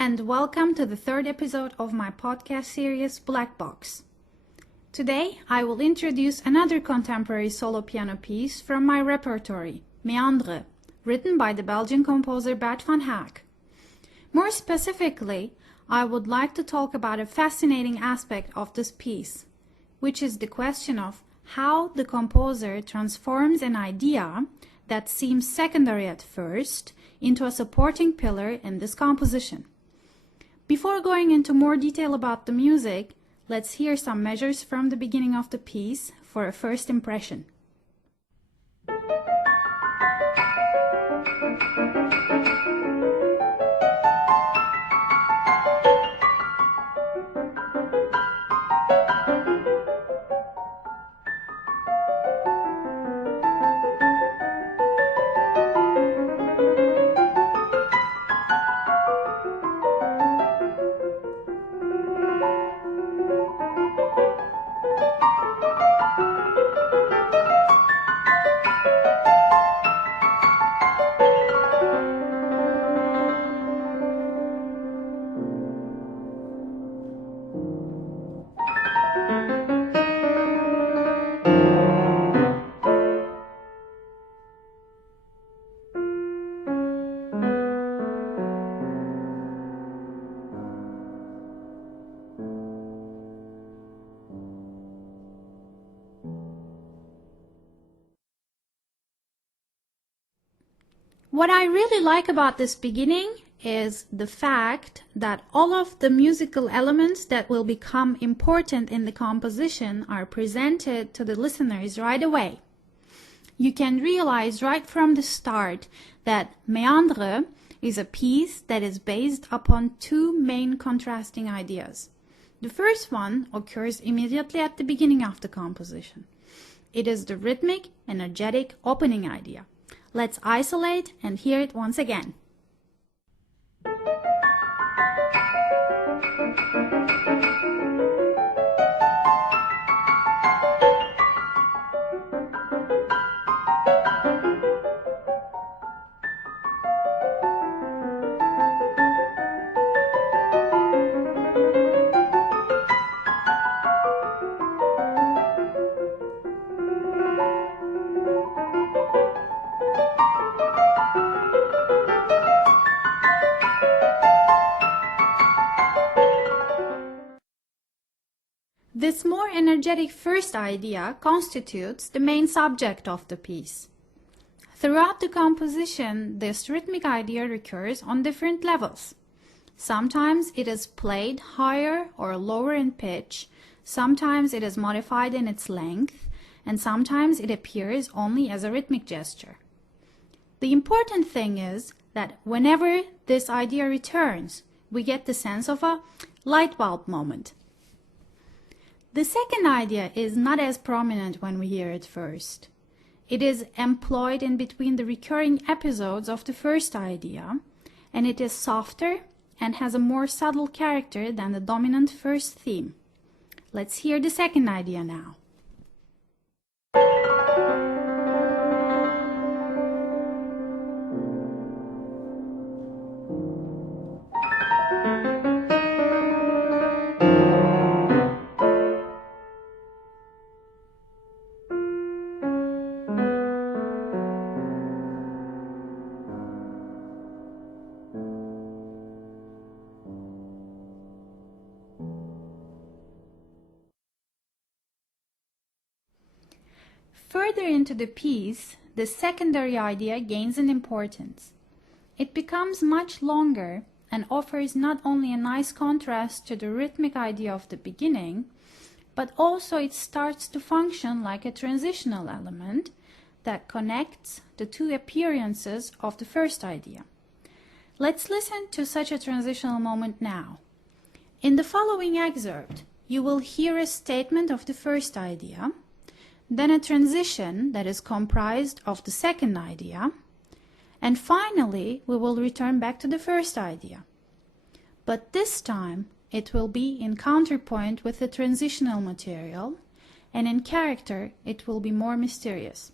and welcome to the third episode of my podcast series Blackbox. Today I will introduce another contemporary solo piano piece from my repertory, Meandres, written by the Belgian composer Bert van Herck. More specifically, I would like to talk about a fascinating aspect of this piece, which is the question of how the composer transforms an idea that seems secondary at first into a supporting pillar in this composition. Before going into more detail about the music, let's hear some measures from the beginning of the piece for a first impression. What I really like about this beginning is the fact that all of the musical elements that will become important in the composition are presented to the listeners right away. You can realize right from the start that Meandres is a piece that is based upon two main contrasting ideas. The first one occurs immediately at the beginning of the composition. It is the rhythmic, energetic opening idea. Let's isolate and hear it once again. This more energetic first idea constitutes the main subject of the piece. Throughout the composition, this rhythmic idea recurs on different levels. Sometimes it is played higher or lower in pitch, sometimes it is modified in its length, and sometimes it appears only as a rhythmic gesture. The important thing is that whenever this idea returns, we get the sense of a light bulb moment. The second idea is not as prominent when we hear it first. It is employed in between the recurring episodes of the first idea, and it is softer and has a more subtle character than the dominant first theme. Let's hear the second idea now. Further into the piece, the secondary idea gains in importance. It becomes much longer and offers not only a nice contrast to the rhythmic idea of the beginning, but also it starts to function like a transitional element that connects the two appearances of the first idea. Let's listen to such a transitional moment now. In the following excerpt, you will hear a statement of the first idea, then a transition that is comprised of the second idea, and finally we will return back to the first idea. But this time it will be in counterpoint with the transitional material, and in character it will be more mysterious.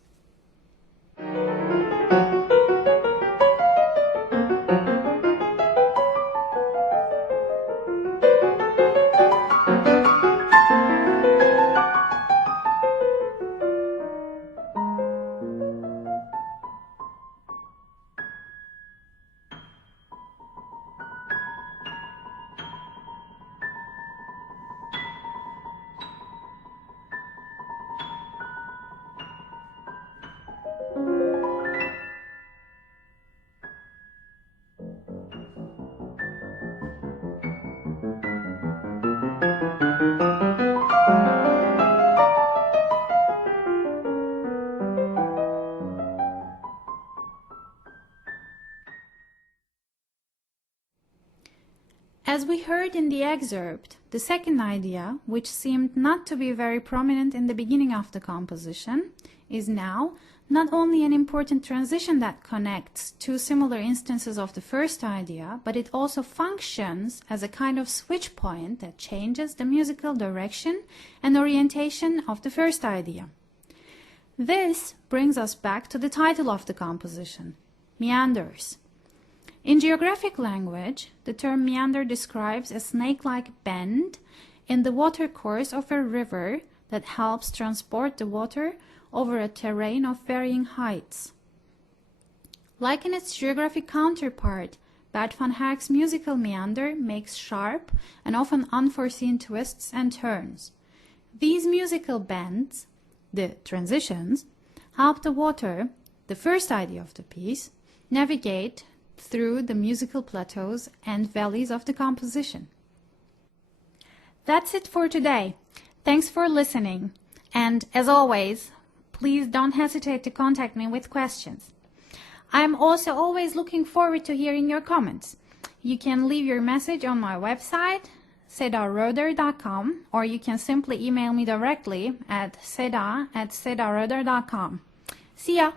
As we heard in the excerpt, the second idea, which seemed not to be very prominent in the beginning of the composition, is now not only an important transition that connects two similar instances of the first idea, but it also functions as a kind of switch point that changes the musical direction and orientation of the first idea. This brings us back to the title of the composition, Meandres. In geographic language, the term meander describes a snake-like bend in the watercourse of a river that helps transport the water over a terrain of varying heights. Like in its geographic counterpart, Bert van Herck's musical meander makes sharp and often unforeseen twists and turns. These musical bends, the transitions, help the water, the first idea of the piece, navigate through the musical plateaus and valleys of the composition. That's it for today. Thanks for listening. And as always, please don't hesitate to contact me with questions. I'm also always looking forward to hearing your comments. You can leave your message on my website, sedaröder.com, or you can simply email me directly at seda@sedaröder.com. See ya!